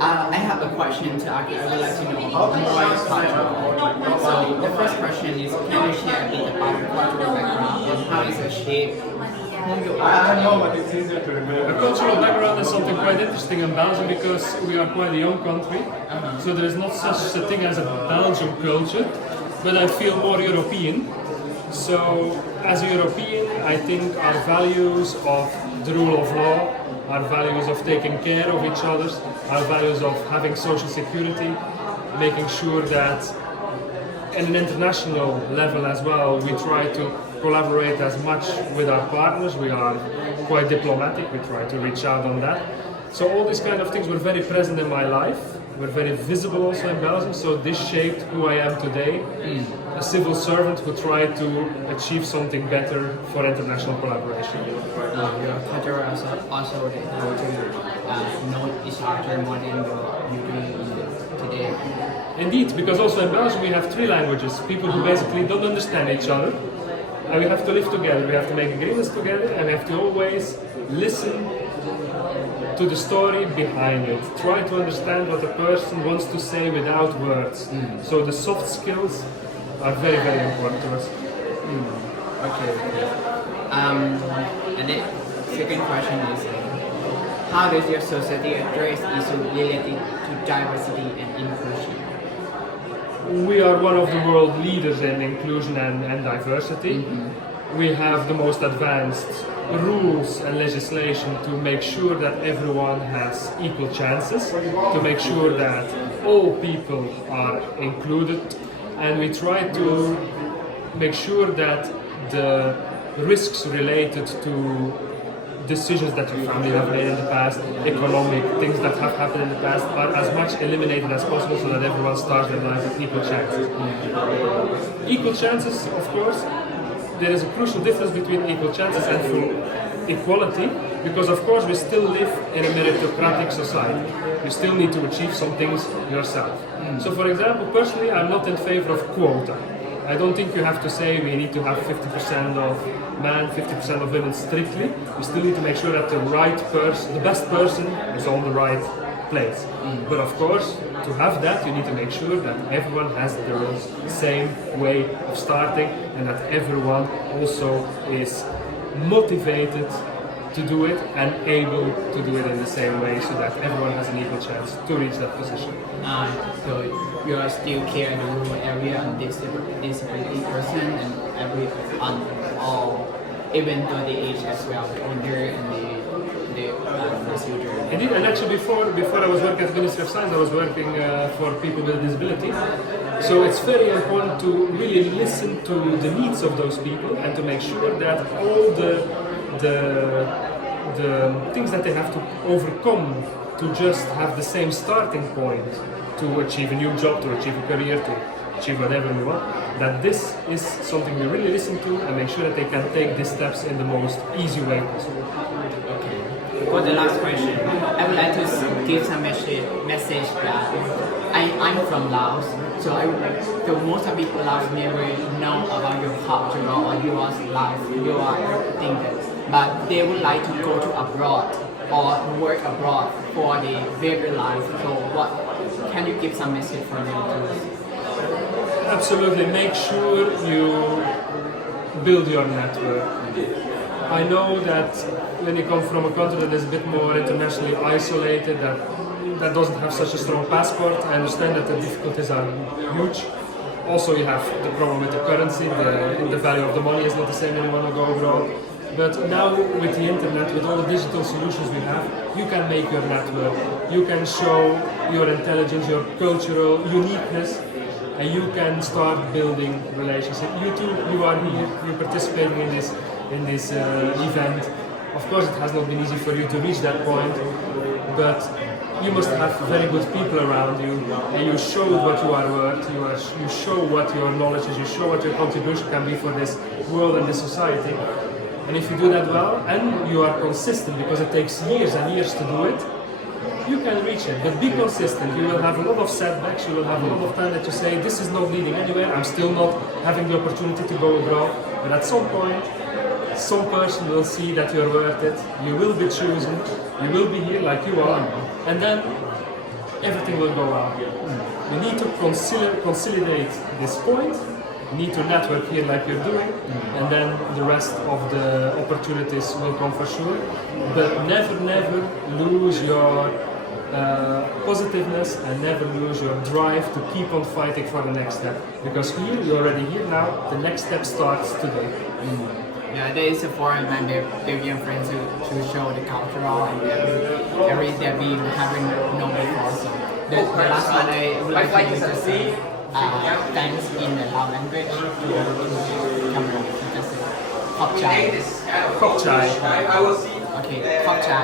I have a question to ask you. I would like to know more culture. So the first question is, can you share a bit about your cultural background and how is it shaped who you are? The cultural background is something quite interesting in Belgium because we are quite a young country. So there is not such a thing as a Belgian culture, but I feel more European. So as a European, I think our values of the rule of law, our values of taking care of each other, our values of having social security, making sure that at an international level as well, we try to collaborate as much with our partners. We are quite diplomatic, we try to reach out on that. So all these kind of things were very present in my life, were very visible also in Belgium, so this shaped who I am today. A civil servant who tried to achieve something better for international collaboration. Your culture also how to know each other more than you do today. Indeed, because also in Belgium we have three languages, people who basically don't understand each other. And we have to live together, we have to make agreements together, and we have to always listen to the story behind it. Try to understand what the person wants to say without words. So the soft skills are very, very important to us. Okay. And the second question is, how does your society address issues related to diversity and inclusion? We are one of the world leaders in inclusion and diversity. We have the most advanced rules and legislation to make sure that everyone has equal chances, to make sure that all people are included, and we try to make sure that the risks related to decisions that your family have made in the past, economic things that have happened in the past, are as much eliminated as possible so that everyone starts their life with equal chances. Equal chances, of course, there is a crucial difference between equal chances and full equality, because of course we still live in a meritocratic society. You still need to achieve some things yourself. So for example, personally, I'm not in favor of quota. I don't think you have to say we need to have 50% of men, 50% of women strictly. You still need to make sure that the right person, the best person, is on the right place. But of course, to have that, you need to make sure that everyone has the same way of starting and that everyone also is motivated to do it and able to do it in the same way so that everyone has an equal chance to reach that position. So you are still care in the rural area and disability person and on all, even though the age as well, the older and the children. Indeed, and actually before I was working at the Ministry of Science, I was working for people with disability. So it's very important to really listen to the needs of those people and to make sure that all the things that they have to overcome to just have the same starting point to achieve a new job, to achieve a career, to achieve whatever we want, that this is something we really listen to and make sure that they can take these steps in the most easy way possible. Okay. For the last question, I would like to give some message that I'm from Laos, so most of people Laos never know about your culture or your life, your thing, but they would like to go to abroad or work abroad for the better life. So what can you give some message for them to? Absolutely, make sure you build your network. I know that when you come from a country that is a bit more internationally isolated, that doesn't have such a strong passport, I understand that the difficulties are huge. Also you have the problem with the currency, the value of the money is not the same when you want to go abroad. But now with the internet, with all the digital solutions we have, you can make your network, you can show your intelligence, your cultural uniqueness, and you can start building relationships. You too, you are here, you're participating in this event. Of course it has not been easy for you to reach that point, but you must have very good people around you, and you show what you are worth, you show what your knowledge is, you show what your contribution can be for this world and this society. And if you do that well, and you are consistent, because it takes years and years to do it, you can reach it. But be consistent. You will have a lot of setbacks, you will have a lot of time that you say, this is not leading anywhere, I'm still not having the opportunity to go abroad. But at some point, some person will see that you're worth it, you will be chosen, you will be here like you are, and then everything will go well. We need to consolidate this point, need to network here like we're doing, and then the rest of the opportunities will come for sure. But never lose your positiveness and never lose your drive to keep on fighting for the next step. Because here, you're already here now, the next step starts today. Yeah, there is a forum and the Belgian friends to show the cultural and every that we haven't known before. So the last one I would like to just say thanks in the Lao language to camera. Just say Khop Chai. Khop Chai. Okay, Khop Chai.